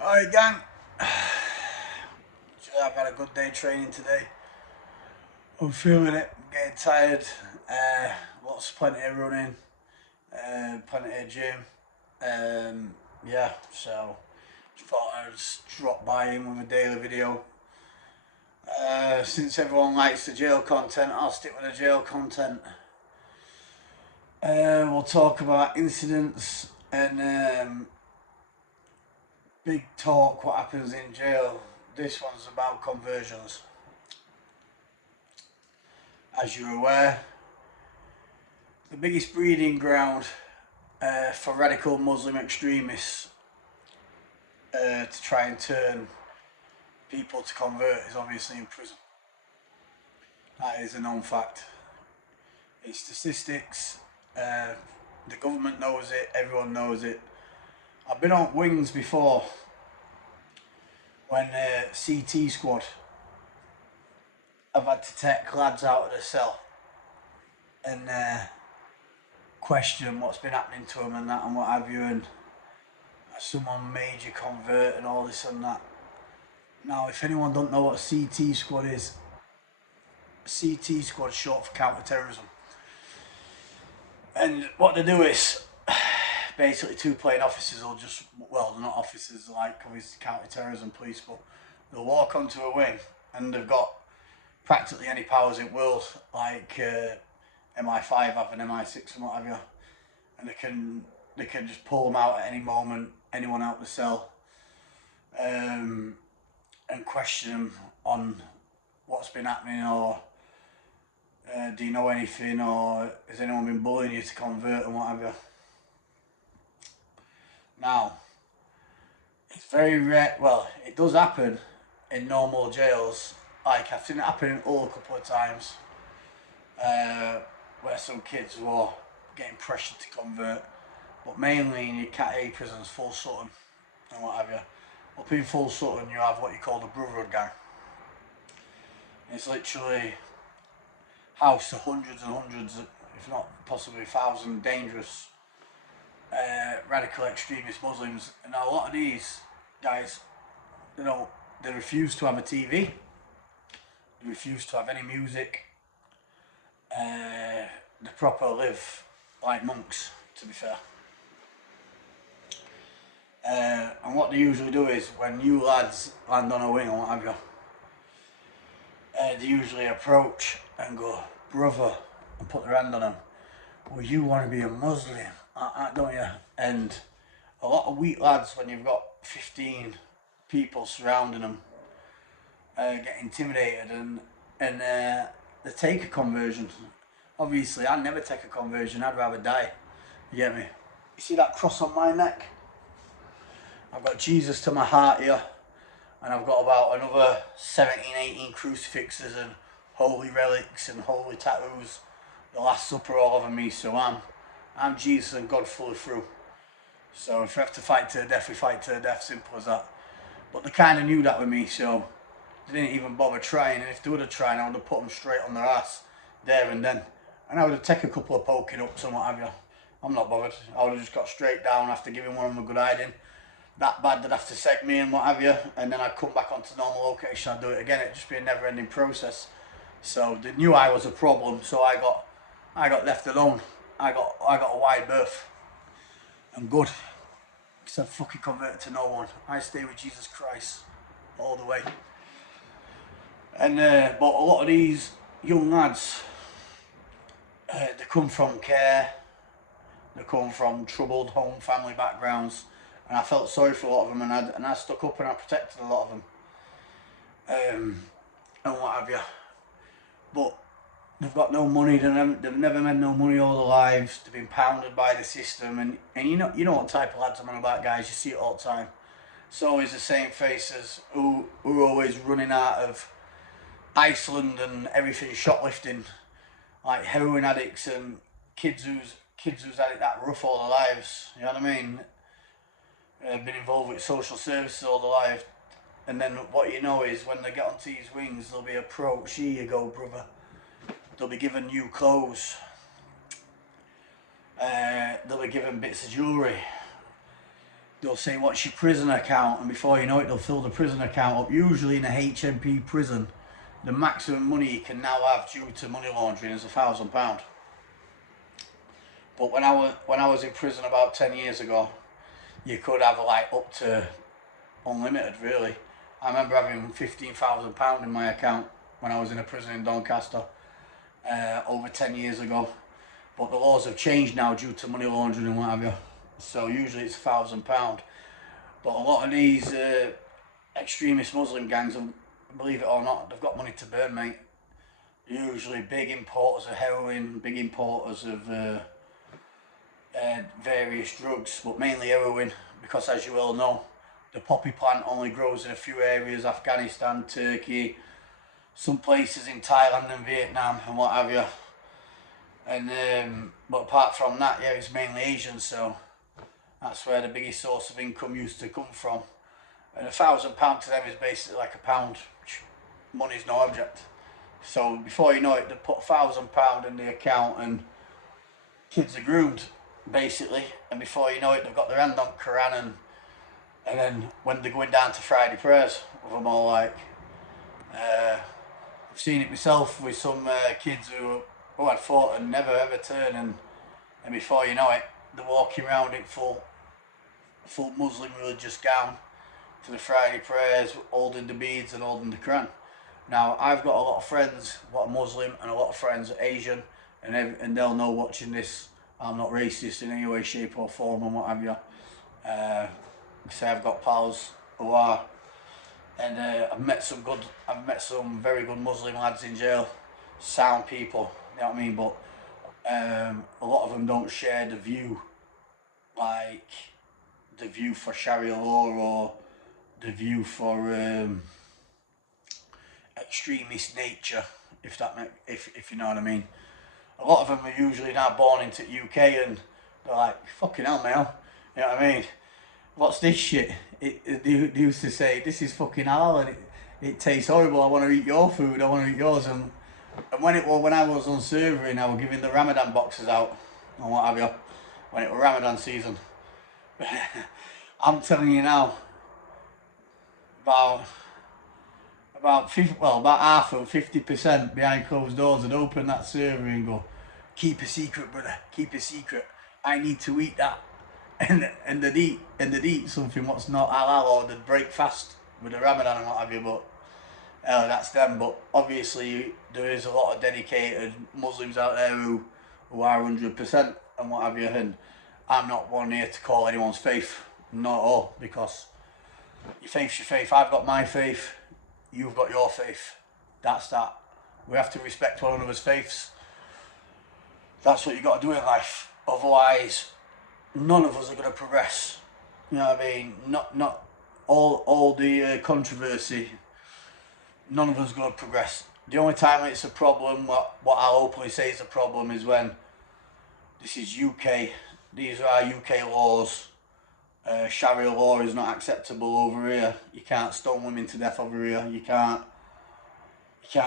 Alright gang, I've had a good day training today. I'm feeling it, I'm getting tired, plenty of running, plenty of gym. Yeah, so just thought I'd just drop by in with a daily video. Since everyone likes the jail content, I'll stick with the jail content. We'll talk about incidents and big talk, what happens in jail. This one's about conversions. As you're aware, the biggest breeding ground for radical Muslim extremists to try and turn people to convert is obviously in prison. That is a known fact. It's statistics, the government knows it, everyone knows it. I've been on wings before when CT squad have had to take lads out of the cell and question what's been happening to them and that and what have you, and someone major convert and all this and that. Now, if anyone don't know what CT squad is, CT squad short for counter-terrorism. And what they do is basically two plain officers will just, well, they're not officers like obviously counter-terrorism police, but they'll walk onto a wing and they've got practically any powers in the world, like MI5 have an MI6 and what have you, and they can just pull them out at any moment, anyone out the cell, and question them on what's been happening, or do you know anything, or has anyone been bullying you to convert and what have you. Now, it's very rare, well, it does happen in normal jails. Like, I've seen it happen in Hull a couple of times, where some kids were getting pressured to convert, but mainly in your Cat A prisons, full Sutton and what have you. Up in full Sutton you have what you call the Brotherhood Gang. It's literally house to hundreds and hundreds, if not possibly 1,000 dangerous radical extremist Muslims. And now a lot of these guys, they refuse to have a TV, they refuse to have any music, they proper live like monks, to be fair. And what they usually do is, when new lads land on a wing or what have you, they usually approach and go, brother, and put their hand on them. Well, you want to be a Muslim, don't you? And a lot of weak lads, when you've got 15 people surrounding them, get intimidated and they take a conversion. Obviously, I'd never take a conversion, I'd rather die. You get me? You see that cross on my neck? I've got Jesus to my heart here, and I've got about another 17, 18 crucifixes and holy relics and holy tattoos, the Last Supper all over me. So I'm Jesus and God fully through. So if we have to fight to the death, we fight to the death, simple as that. But they kind of knew that with me, so they didn't even bother trying. And if they would have tried, I would have put them straight on their ass there and then, and I would have taken a couple of poking ups and what have you. I'm not bothered. I would have just got straight down after giving one of them a good hiding. That bad they'd have to seg me and what have you, and then I'd come back onto normal location, I'd do it again. It'd just be a never ending process. So they knew I was a problem, so I got left alone. I got a wide berth. I'm good. Because I've fucking converted to no one. I stay with Jesus Christ all the way. And but a lot of these young lads, they come from care, they come from troubled home family backgrounds, and I felt sorry for a lot of them, and I stuck up and I protected a lot of them, and what have you. But they've got no money, they've never made no money all their lives, they've been pounded by the system, and you know what type of lads I'm on about, guys, you see it all the time. It's always the same faces who are always running out of Iceland and everything, shoplifting, like heroin addicts and kids who's had it that rough all their lives, you know what I mean? Been involved with social services all their life, and then what you know is when they get onto these wings, they'll be approached, here you go brother, they'll be given new clothes, they'll be given bits of jewellery, they'll say, what's your prison account? And before you know it, they'll fill the prison account up. Usually in a HMP prison, the maximum money you can now have due to money laundering is £1,000. But when I was in prison about 10 years ago, you could have like up to unlimited, really. I remember having £15,000 in my account when I was in a prison in Doncaster over 10 years ago. But the laws have changed now due to money laundering and what have you. So usually it's £1,000. But a lot of these extremist Muslim gangs, believe it or not, they've got money to burn, mate. Usually big importers of heroin, big importers of various drugs, but mainly heroin, because as you all know, the poppy plant only grows in a few areas, Afghanistan, Turkey, some places in Thailand and Vietnam and what have you. And but apart from that, yeah, it's mainly Asian, so that's where the biggest source of income used to come from. And £1,000 to them is basically like a pound. Money's no object. So before you know it, they put £1,000 in the account and kids are groomed, basically. And before you know it, they've got their hand on Quran, and then when they're going down to Friday prayers, I'm all like, I've seen it myself with some kids who had fought and never ever turn, and before you know it, they're walking around in full Muslim religious gown to the Friday prayers, holding the beads and holding the Quran. Now, I've got a lot of friends what are Muslim and a lot of friends are Asian, and they'll know watching this I'm not racist in any way, shape or form and what have you. Say I've got pals who are, and I've met some very good Muslim lads in jail, sound people, you know what I mean, but a lot of them don't share the view, like the view for Sharia law or the view for extremist nature, if you know what I mean. A lot of them are usually now born into the UK and they're like, fucking hell, mate, you know what I mean? What's this shit? They used to say, this is fucking halal and it tastes horrible, I want to eat your food, I want to eat yours. And when I was on servering, I was giving the Ramadan boxes out and what have you, when it was Ramadan season. I'm telling you now, about half of 50% behind closed doors would open that server and go, keep a secret, brother, keep a secret. I need to eat that, and they'd eat something what's not halal, or they'd break fast with the Ramadan and what have you. But that's them. But obviously there is a lot of dedicated Muslims out there who are 100% and what have you. And I'm not one here to call anyone's faith, not at all, because your faith's your faith. I've got my faith. You've got your faith. That's that. We have to respect one another's faiths. That's what you got to do in life. Otherwise, none of us are going to progress. You know what I mean? Not all the controversy. None of us are going to progress. The only time it's a problem, what I'll openly say is a problem, is when this is UK. These are UK laws. Sharia law is not acceptable over here. You can't stone women to death over here. You can't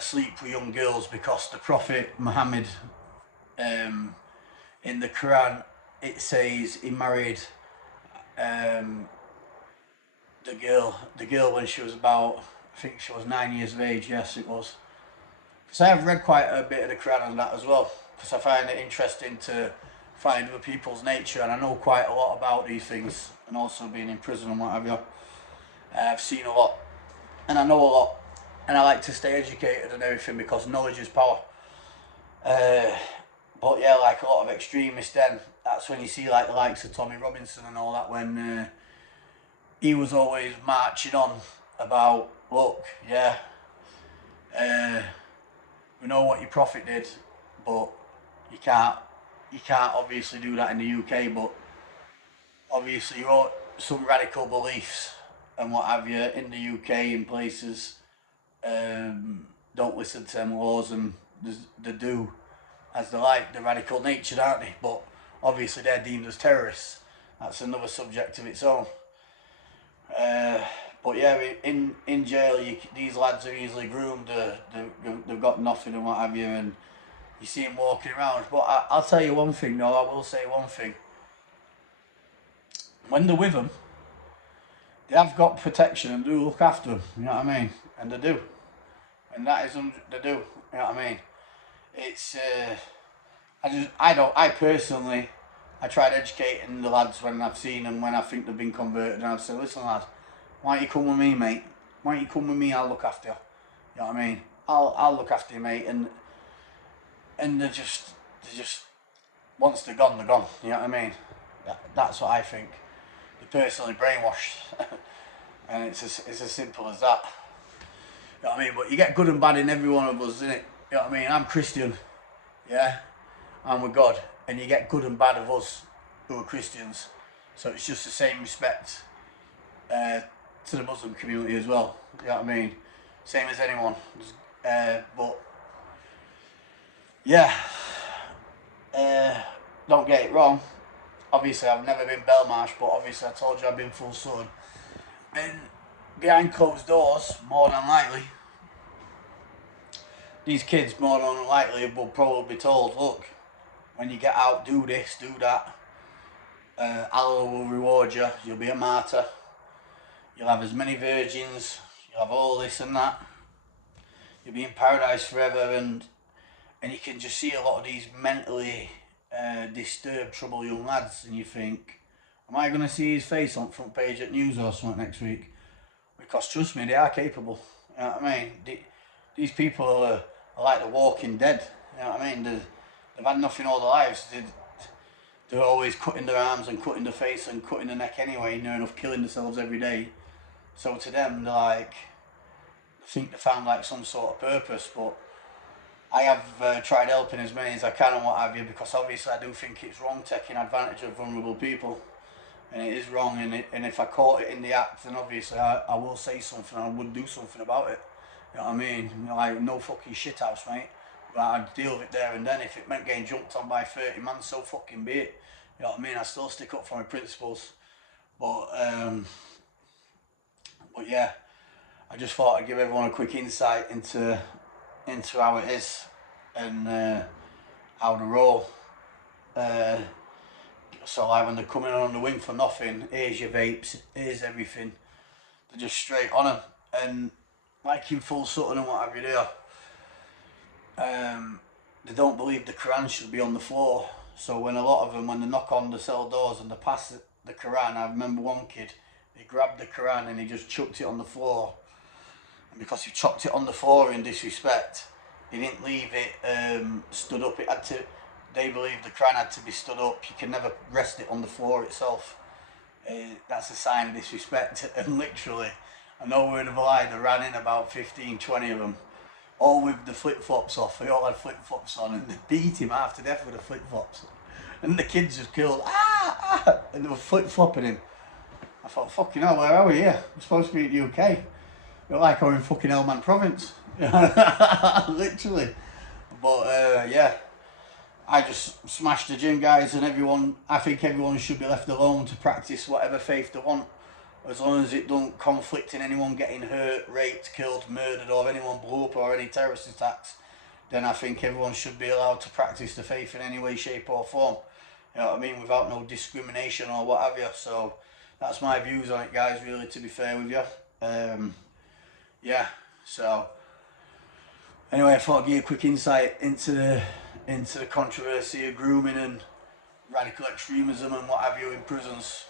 sleep with young girls, because the Prophet Muhammad, in the Quran, it says he married the girl when she was about, I think she was 9 years of age. Yes, it was. So I've read quite a bit of the Quran and that as well, because I find it interesting to find other people's nature, and I know quite a lot about these things, and also being in prison and what have you. I've seen a lot, and I know a lot, and I like to stay educated and everything, because knowledge is power. But yeah, like a lot of extremists, then that's when you see like the likes of Tommy Robinson and all that, when he was always marching on about, look, yeah, we know what your prophet did, but you can't obviously do that in the UK. But obviously you wrote some radical beliefs and what have you in the UK in places, don't listen to them laws, and they do as they like, the radical nature, aren't they? But obviously they're deemed as terrorists. That's another subject of its own. But yeah, in jail, these lads are easily groomed. They've got nothing and what have you, and you see them walking around. But I'll tell you one thing, though. I will say one thing. When they're with them, they have got protection and do look after them, you know what I mean? And they do. And that is, they do, you know what I mean? It's, I personally, I tried educating the lads when I've seen them, when I think they've been converted, and I've said, listen lad, why don't you come with me, mate? Why don't you come with me, I'll look after you. You know what I mean? I'll look after you, mate. And they're just, once they're gone, you know what I mean? That's what I think. They're personally brainwashed. And it's as simple as that. You know what I mean? But you get good and bad in every one of us, innit? You know what I mean? I'm Christian, yeah? I'm with God. And you get good and bad of us who are Christians. So it's just the same respect to the Muslim community as well. You know what I mean? Same as anyone. But yeah, don't get it wrong. Obviously, I've never been Belmarsh, but obviously I told you I've been full Sutton. And behind closed doors, more than likely, these kids more than likely will probably be told, look, when you get out, do this, do that. Allah will reward you. You'll be a martyr. You'll have as many virgins. You'll have all this and that. You'll be in paradise forever. And you can just see a lot of these mentally disturbed, troubled young lads, and you think, am I going to see his face on front page at news or something next week? Because trust me, they are capable. You know what I mean? These people are like the walking dead. You know what I mean? They've had nothing all their lives. They're always cutting their arms and cutting their face and cutting their neck anyway, near enough killing themselves every day. So to them, they're like, I think they found like some sort of purpose. But I have tried helping as many as I can and what have you, because obviously I do think it's wrong taking advantage of vulnerable people. And it is wrong, and if I caught it in the act, then obviously I will say something, I would do something about it. You know what I mean? Like, no fucking shithouse, mate. But I'd deal with it there and then. If it meant getting jumped on by 30 man, so fucking be it. You know what I mean? I still stick up for my principles. But yeah, I just thought I'd give everyone a quick insight into how it is and how to roll. So like when they're coming on the wing for nothing, here's your vapes, here's everything. They're just straight on them. And like in full Sutton and what have you there, they don't believe the Quran should be on the floor. So when a lot of them, when they knock on the cell doors and they pass the Quran, I remember one kid, he grabbed the Quran and he just chucked it on the floor. And because he chucked it on the floor in disrespect, he didn't leave it stood up. It had to. They believe the Quran had to be stood up. You can never rest it on the floor itself. That's a sign of disrespect. And literally, I know word of a lie, they ran in about 15, 20 of them, all with the flip-flops off. They all had flip-flops on, and they beat him half to death with the flip-flops. And the kids just killed, and they were flip-flopping him. I thought, fucking hell, where are we here? We're supposed to be in the UK. We're like we're in fucking Helmand province. Literally. But yeah, I just smashed the gym, guys, and everyone, I think everyone should be left alone to practice whatever faith they want, as long as it don't conflict in anyone getting hurt, raped, killed, murdered, or anyone blew up, or any terrorist attacks. Then I think everyone should be allowed to practice the faith in any way, shape or form. You know what I mean? Without no discrimination or what have you. So that's my views on it, guys, really, to be fair with you. Yeah, so anyway, I thought I'd give you a quick insight into the controversy of grooming and radical extremism and what have you in prisons.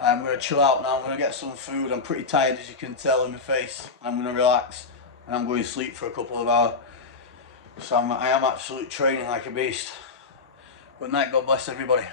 I'm going to chill out now, I'm going to get some food. I'm pretty tired, as you can tell in my face. I'm going to relax and I'm going to sleep for a couple of hours. So I am absolutely training like a beast. Good night, God bless everybody.